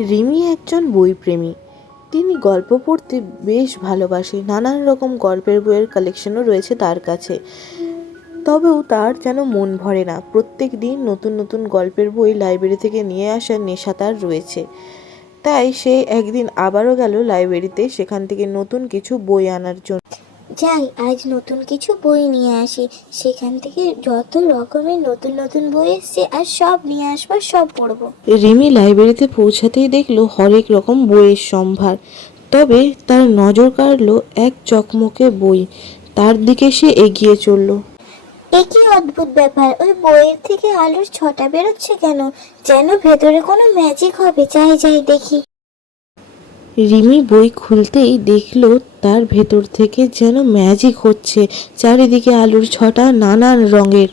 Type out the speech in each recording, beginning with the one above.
রিমি একজন বইপ্রেমী। তিনি গল্প পড়তে বেশ ভালোবাসে। নানান রকম গল্পের বইয়ের কালেকশনও রয়েছে তার কাছে। তবেও তার যেন মন ভরে না। প্রত্যেক দিন নতুন নতুন গল্পের বই লাইব্রেরি থেকে নিয়ে আসার নেশা তার রয়েছে। তাই সে একদিন আবারও গেল লাইব্রেরিতে, সেখান থেকে নতুন কিছু বই আনার জন্য। যাই, আজ নতুন কিছু বই নিয়ে আসি। সেখান থেকে যত রকমের নতুন নতুন বই এসছে আর সব নিয়ে আসবো, সব পড়বো। রিমি লাইব্রেরিতে পৌঁছাতেই দেখলো হরেক রকম বইয়ের সম্ভার। তবে তার নজর কাড়ল এক চকমকে বই। তার দিকে সে এগিয়ে চলল। এ কি অদ্ভুত ব্যাপার! ওই বইয়ের থেকে আলোর ছটা বেরোচ্ছে কেন? যেন ভেতরে কোনো ম্যাজিক হবে। যাই যাই দেখি। রিমি বই খুলতেই দেখলো তার ভেতর থেকে যেন ম্যাজিক হচ্ছে। চারিদিকে আলোর ছটা নানান রঙের।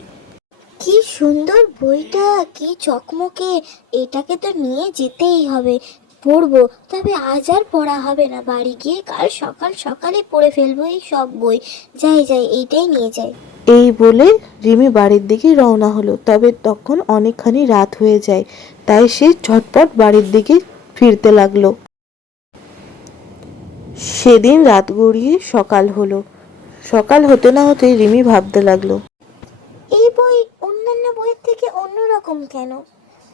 কি সুন্দর বইটা, কি চকমকে! এটাকে তো নিয়ে যেতেই হবে, পড়বো। তবে আজ আর পড়া হবে না, বাড়ি গিয়ে কাল সকাল সকালে পড়ে ফেলবো এই সব বই। যাই যাই, এইটাই নিয়ে যাই। এই বলে রিমি বাড়ির দিকে রওনা হলো। তবে তখন অনেকখানি রাত হয়ে যায়। তাই সে ঝটপট বাড়ির দিকে ফিরতে লাগলো। সেদিন রাত গড়িয়ে সকাল হলো। সকাল হতে না হতেই রিমি ভাবতে লাগলো, এই বই অন্যান্য বইয়ের থেকে অন্যরকম কেন?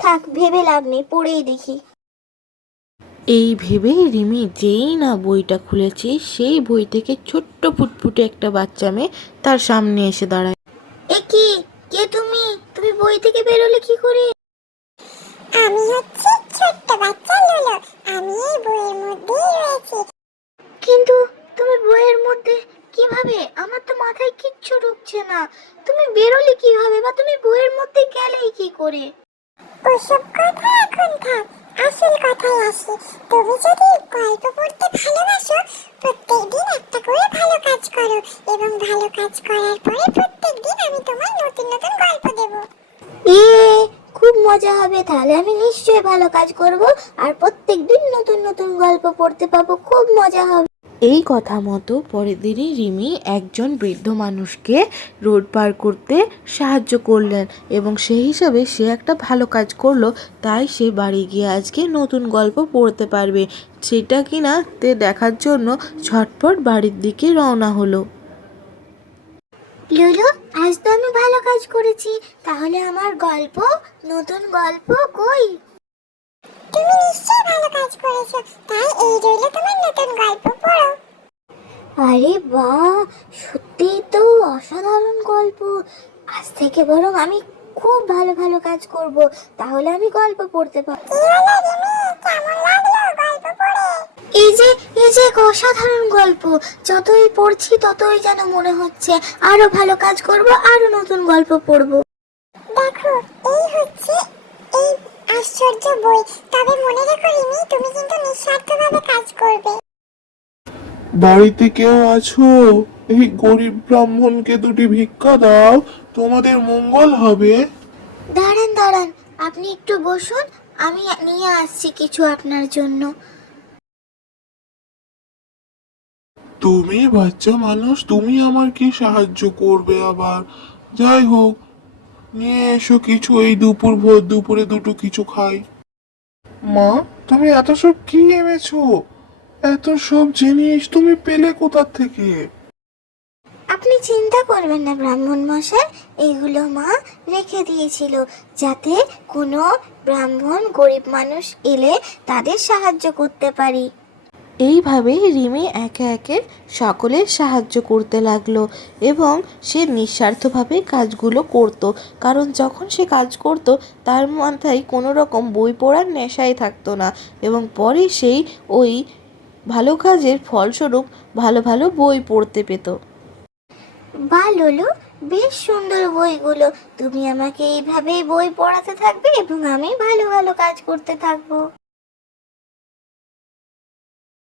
থাক, ভেবে লাভ নেই, পড়েই দেখি। এই ভেবে রিমি যেই না বইটা খুলেছে, সেই বই থেকে ছোট্ট ফুটফুটে একটা বাচ্চা মেয়ে তার সামনে এসে দাঁড়ায়। এ কি? কে তুমি? তুমি বই থেকে বেরোলে কি করে? আমি হচ্ছি ছোট্ট বাচ্চা লুলু। আমি এই বইয়ের মধ্যেই রয়েছি। কিন্তু তুমি বইয়ের মধ্যে কিভাবে? আমার তো মাথায় কিচ্ছু ঢুকছে না। তুমি বেরোলে কিভাবে, বা তুমি বইয়ের মধ্যে গেলেই কি করে? ওসব কথা এখন থাক, আসল কথায় আসি। তুমি যদি গল্প পড়তে ভালোবাসো, প্রত্যেকদিন একটা করে ভালো কাজ করো, এবং ভালো কাজ করার পরে প্রত্যেকদিন আমি তোমায় নতুন নতুন গল্প দেব। এ, খুব মজা হবে। তাহলে আমি নিশ্চয়ই ভালো কাজ করব, আর প্রত্যেকদিন নতুন নতুন গল্প পড়তে পাবো। খুব মজা হবে। এই কথা মতো পরের দিনই রিমি একজন বৃদ্ধ মানুষকে রোড পার করতে সাহায্য করলেন, এবং সেই হিসাবে সে একটা ভালো কাজ করলো। তাই সে বাড়ি গিয়ে আজকে নতুন গল্প পড়তে পারবে, সেটা কিনা তে দেখার জন্য ঝটপট বাড়ির দিকে রওনা হলো। লুলু, আজ তো আমি ভালো কাজ করেছি। তাহলে আমার গল্প, নতুন গল্প কই? তুমি নিশ্চয়ই ভালো কাজ করেছো, তাই এই রইল তোমার নতুন গল্প, পড়ো। আরে বাহ, সত্যিই তো অসাধারণ গল্প। আজ থেকে বরং আমি খুব ভালো ভালো কাজ করব, তাহলে আমি গল্প পড়তে পারবো। কি হলো রিমি, কেমন লাগলো গল্প পড়ে? এই যে, এই যে এক অসাধারণ গল্প। যতই পড়ছি ততই যেন মনে হচ্ছে আরো ভালো কাজ করব, আরো নতুন গল্প পড়বো। দেখো, এই হচ্ছে এই আশ্চর্য বই। তবে মনে রেখো রিমি, তুমি কিন্তু নিঃস্বার্থভাবে কাজ করবে। বাড়িতে কেউ আছো? এই গরিব ব্রাহ্মণকে দুটি ভিক্ষা দাও, তোমাদের মঙ্গল হবে। দাঁড়ান দাঁড়ান, আপনি একটু বসুন, আমি নিয়ে আসছি কিছু আপনার জন্য। তুমি বাচ্চা মানুষ, তুমি আমার কি সাহায্য করবে আবার? যাই হোক, নিয়ে এসো কিছু, এই দুপুর ভোর দুপুরে দুটো কিছু খাই। মা, তুমি এত সব কি এনেছো? এত সব জিনিস তুমি পেলে কোথা থেকে? আপনি চিন্তা করবেন না ব্রাহ্মণ মশাই, এগুলো মা রেখে দিয়েছিল, যাতে কোনো ব্রাহ্মণ গরিব মানুষ এলে তাদের সাহায্য করতে পারি। এইভাবেই রিমি একে একে সকলের সাহায্য করতে লাগলো, এবং সে নিঃস্বার্থভাবে কাজগুলো করত। কারণ যখন সে কাজ করত, তার মাথায় কোনো রকম বই পড়ার নেশাই থাকতো না, এবং পরে সেই ওই ভালো কাজের ফলস্বরূপ ভালো ভালো বই পড়তে পেত। বা লুলু, বেশ সুন্দর বইগুলো। তুমি আমাকে এইভাবেই বই পড়াতে থাকবে এবং আমি ভালো ভালো কাজ করতে থাকবো।